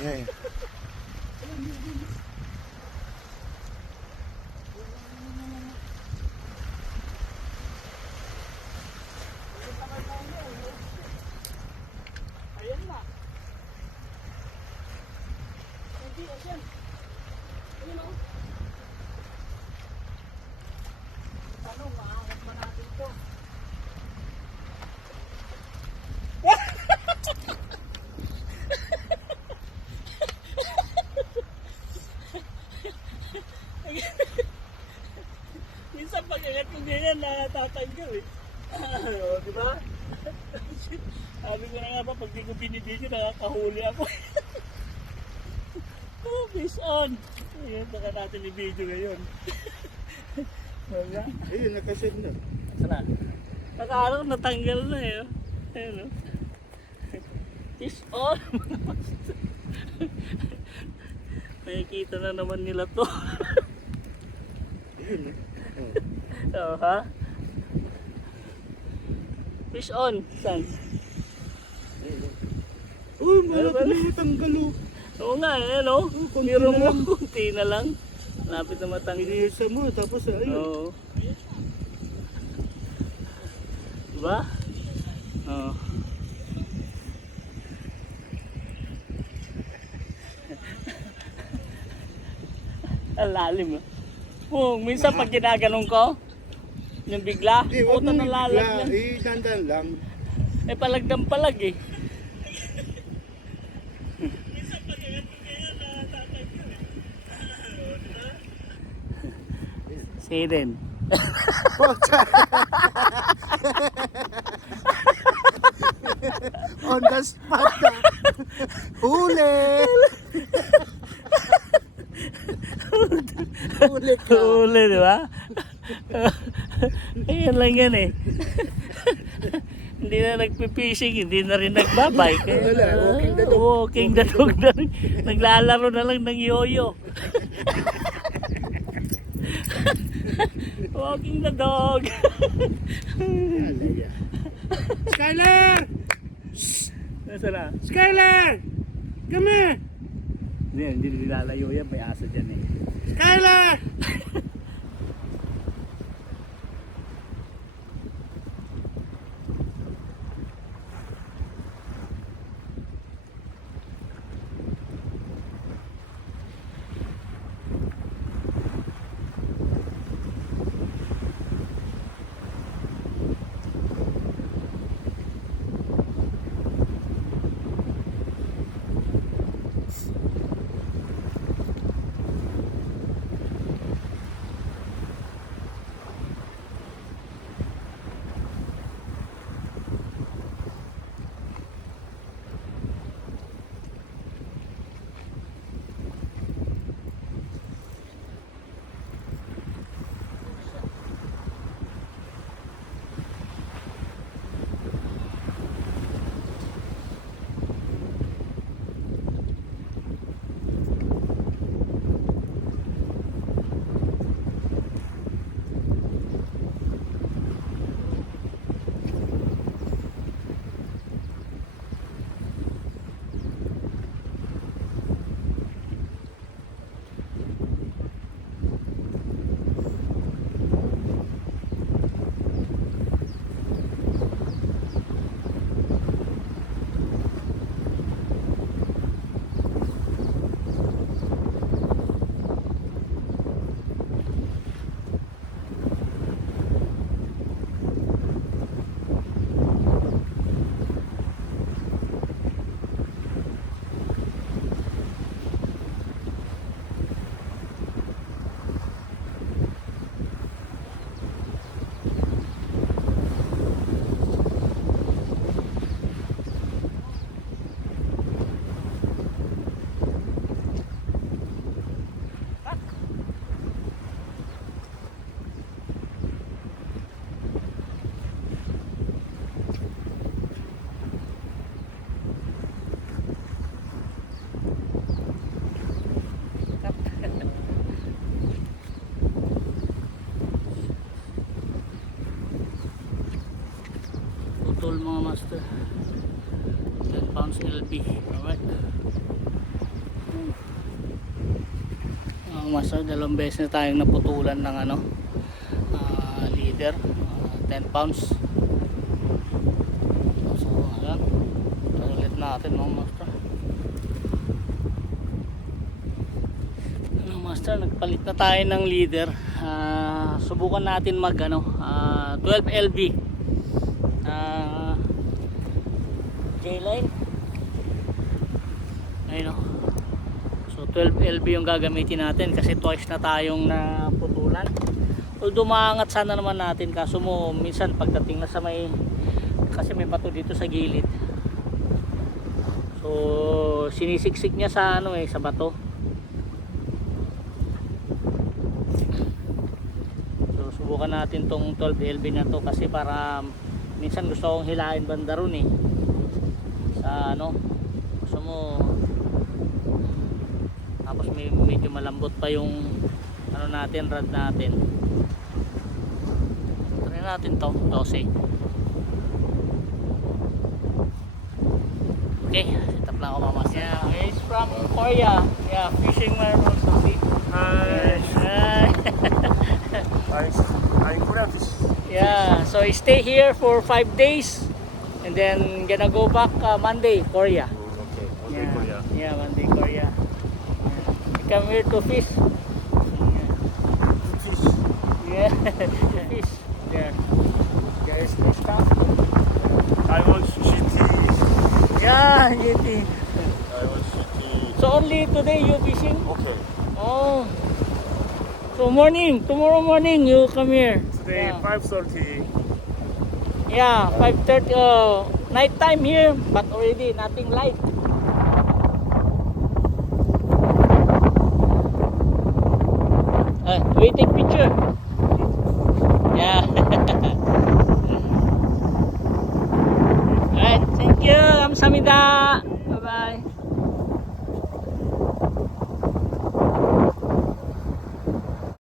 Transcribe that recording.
Yeah. Ayan na. Ayan. Ayan o. Tanong, maangat ba natin ito? Minsan pag-angat ko ganyan, natatanggal eh. O, di ba? Sabi ko na nga ba, pag di ko binibidyo, nakakahuli ako. Oh, fish on! Ayan, baka natin i-video ngayon. Wala. Ayun, nakaset na. Sana? Nakaaraw, natanggal na eh. Ayan o. Fish on! Nakikita na naman nila to. Ayun. Oh, ha? Fish on! Saan? Uy, malapit na matanggal oh. Oo nga, ayan o. konti Meron na mo, lang. kunti na lang. Lapit na matanggal. Pinisa mo, tapos ayun. Oo. Diba? Oo. Ang lalim ah. Oh, minsan pag ginaganong ko, yung bigla, Di, wag puta mong nalalagyan. bigla. Dandan lang. Eh palagdang palag eh. Siden. On the spot na. Huli! Huli ka. Uli, di ba? Ayan lang yan eh. Hindi na nagpipishing, hindi na rin nagbabike. Wala, walking the dog. Walking the dog na rin. Naglalaro na lang ng yoyo. Walking the dog. Alaya. Skyler! Nasaan na? Skyler! Come here! Hindi nilalayo yan. May asa dyan eh. Skyler! Putol mga master. 10 pounds LB. Alright. Master, dalawang beses na tayong naputulan ng ano, leader, 10 pounds. So ayan, ulit natin mga master. Master, nagpalit na tayo ng leader. Subukan natin mag ano, 12 LB J-line. Ayun o. So 12 LB yung gagamitin natin kasi twice na tayong naputulan. Although maangat sana naman natin, kaso mo minsan pagdating na sa may, kasi may bato dito sa gilid, so sinisiksik niya sa ano sa bato. So subukan natin tong 12 LB na to kasi para minsan gusto kong hilahin banda ron sa ano, gusto mo, tapos medyo malambot pa yung ano natin, rod natin. Try natin to 12. Okay, set up lang ako mama. Yeah, he's from Korea. Yeah, fishing marbles. Hi. Hi. I'm Korean fish. Yeah, so I stay here for 5 days and then gonna go back Monday, Korea. Okay. Yeah. Korea. Yeah, Monday, Korea. I come here to fish. Fish. Yeah, to fish. There. There's the stuff. I want GT. Yeah, GT. I want GT. So only today you fishing? Okay. Oh. So morning, tomorrow morning you come here. Today Yeah. 5:30. Yeah, 5:30. Night time here, but already nothing light. We take picture. Yeah. Alright, thank you. Kamsahamnida.